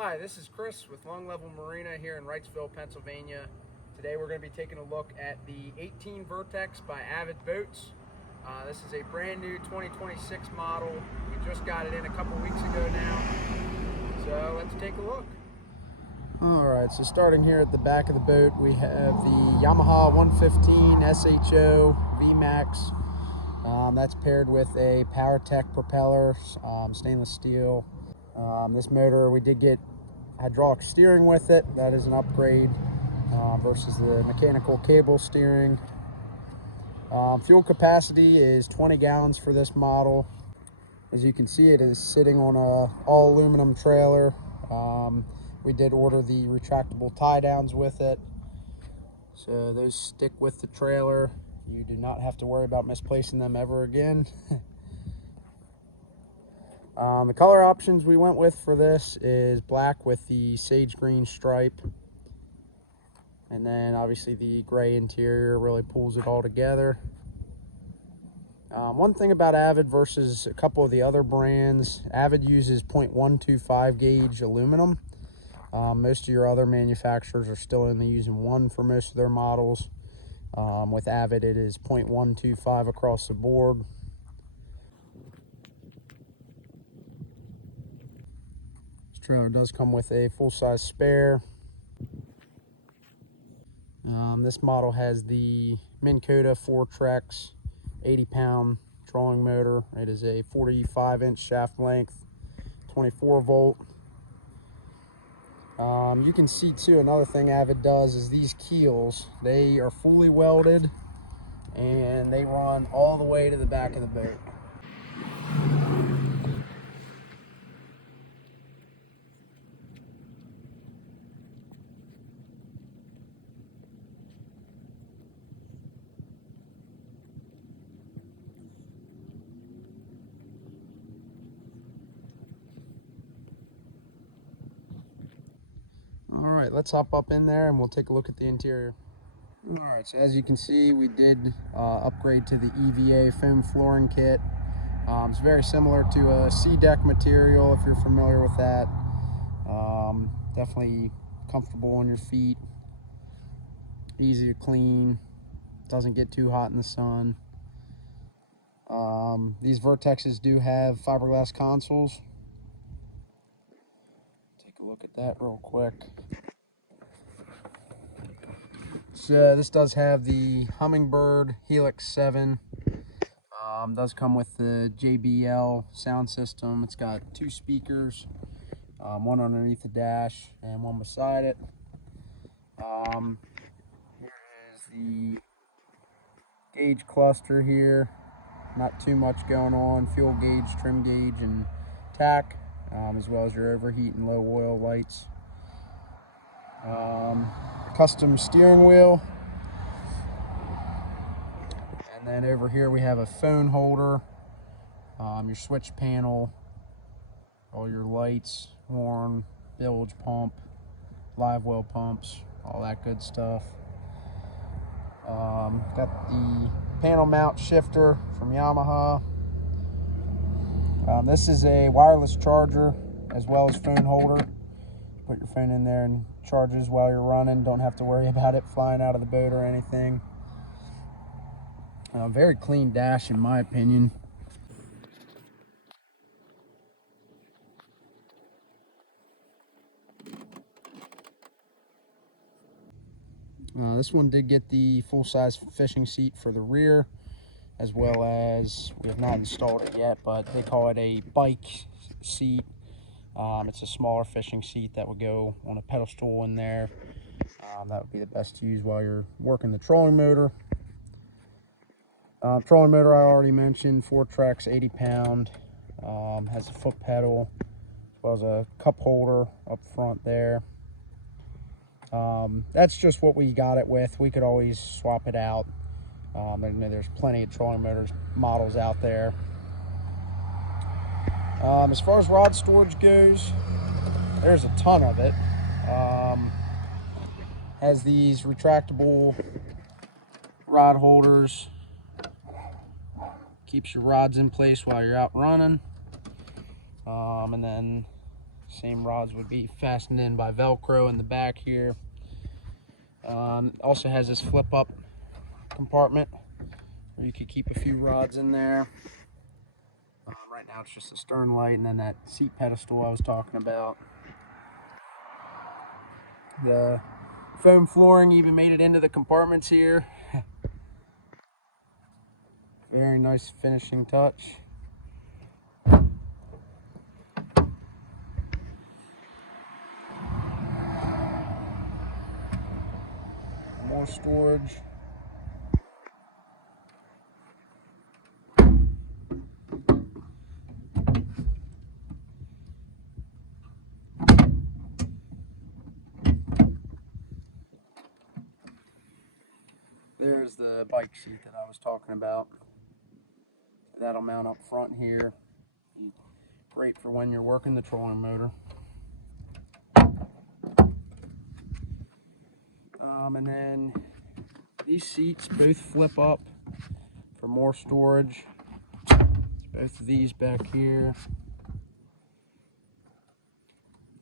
Hi, this is Chris with Long Level Marina here in Wrightsville, Pennsylvania. Today we're going to be taking a look at the 18 Vertex by Avid boats. This is a brand new 2026 model. We just got it in a couple weeks ago now. So let's take a look. Alright, so starting here at the back of the boat, we have the Yamaha 115 SHO VMAX. That's paired with a PowerTech propeller, stainless steel. This motor, we did get hydraulic steering with it. That is an upgrade versus the mechanical cable steering. Fuel capacity is 20 gallons for this model. As you can see, it is sitting on a all aluminum trailer. We did order the retractable tie downs with it, so those stick with the trailer. You do not have to worry about misplacing them ever again. The color options we went with for this is black with the sage green stripe, and then obviously the gray interior really pulls it all together. One thing about Avid versus a couple of the other brands, Avid uses 0.125 gauge aluminum. Most of your other manufacturers are still only using 1 for most of their models. With Avid, it is 0.125 across the board. This trailer does come with a full-size spare. This model has the Minn Kota Vertex 80-pound trolling motor. It is a 45-inch shaft length, 24 volt. You can see too, another thing Avid does is these keels, they are fully welded and they run all the way to the back of the boat. All right, let's hop up in there and we'll take a look at the interior. All right, so as you can see, we did upgrade to the EVA foam flooring kit. It's very similar to a C-deck material, if you're familiar with that. Definitely comfortable on your feet, easy to clean, doesn't get too hot in the sun. These Vertexes do have fiberglass consoles. Take a look at that real quick. So this does have the Humminbird Helix 7. Does come with the JBL sound system. It's got 2 speakers, one underneath the dash and one beside it. Here is the gauge cluster here. Not too much going on. Fuel gauge, trim gauge, and tack, as well as your overheat and low oil lights. Custom steering wheel. And then over here we have a phone holder, your switch panel, all your lights, horn, bilge pump, live well pumps, all that good stuff. Got the panel mount shifter from Yamaha. This is a wireless charger as well as phone holder. Put your phone in there and charges while you're running. Don't have to worry about it flying out of the boat or anything. Very clean dash in my opinion. This one did get the full-size fishing seat for the rear, as well as, we have not installed it yet, but they call it a bike seat. It's a smaller fishing seat that would go on a pedestal in there. That would be the best to use while you're working the trolling motor. Trolling motor I already mentioned, Vertex 80-pound, has a foot pedal, as well as a cup holder up front there. That's just what we got it with. We could always swap it out. There's plenty of trolling motors models out there. As far as rod storage goes, there's a ton of it. Has these retractable rod holders, keeps your rods in place while you're out running. And then Same rods would be fastened in by Velcro in the back here. Also has this flip up compartment where you could keep a few rods in there. Right now it's just a stern light and then that seat pedestal I was talking about. The foam flooring even made it into the compartments here. Very nice finishing touch. More storage. There's the bike seat that I was talking about. That'll mount up front here. Great for when you're working the trolling motor. And then these seats both flip up for more storage. Both of these back here.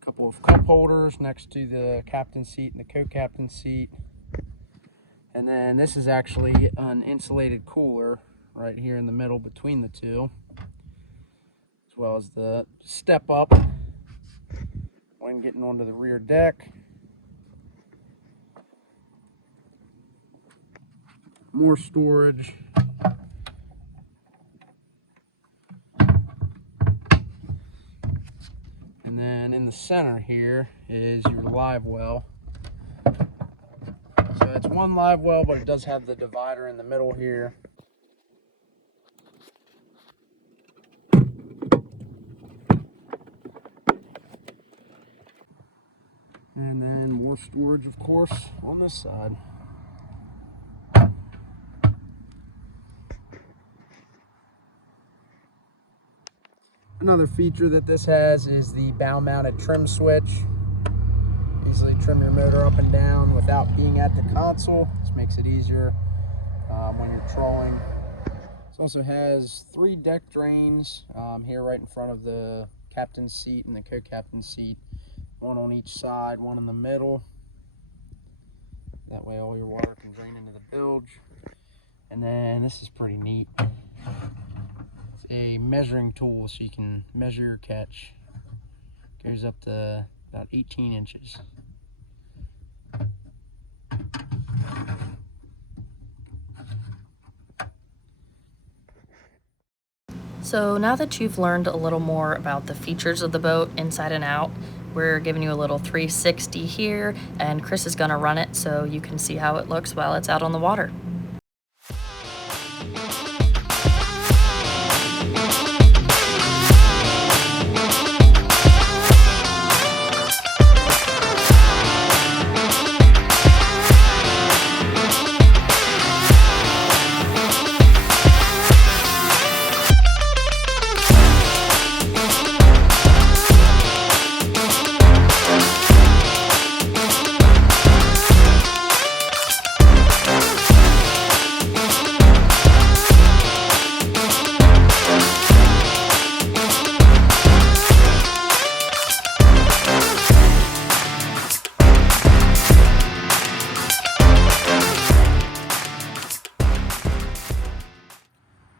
A couple of cup holders next to the captain's seat and the co-captain's seat. And then this is actually an insulated cooler right here in the middle between the two, as well as the step up when getting onto the rear deck. More storage. And then in the center here is your live well. So it's one live well, but it does have the divider in the middle here. And then more storage, of course, on this side. Another feature that this has is the bow-mounted trim switch. Easily trim your motor up and down without being at the console. This makes it easier when you're trolling. This also has 3 deck drains here right in front of the captain's seat and the co-captain's seat. One on each side, one in the middle. That way all your water can drain into the bilge. And then this is pretty neat. It's a measuring tool so you can measure your catch. Goes up to about 18 inches. So now that you've learned a little more about the features of the boat inside and out, we're giving you a little 360 here, and Chris is going to run it so you can see how it looks while it's out on the water.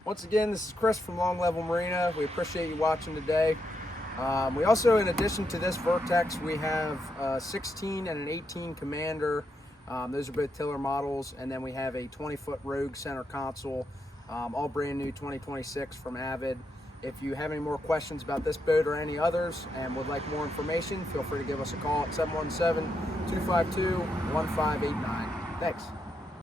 Once again, this is Chris from Long Level Marina. We appreciate you watching today. We also, in addition to this Vertex, we have a 16 and an 18 Commander. Those are both tiller models. And then we have a 20-foot Rogue center console, all brand new 2026 from Avid. If you have any more questions about this boat or any others and would like more information, feel free to give us a call at 717-252-1589. Thanks.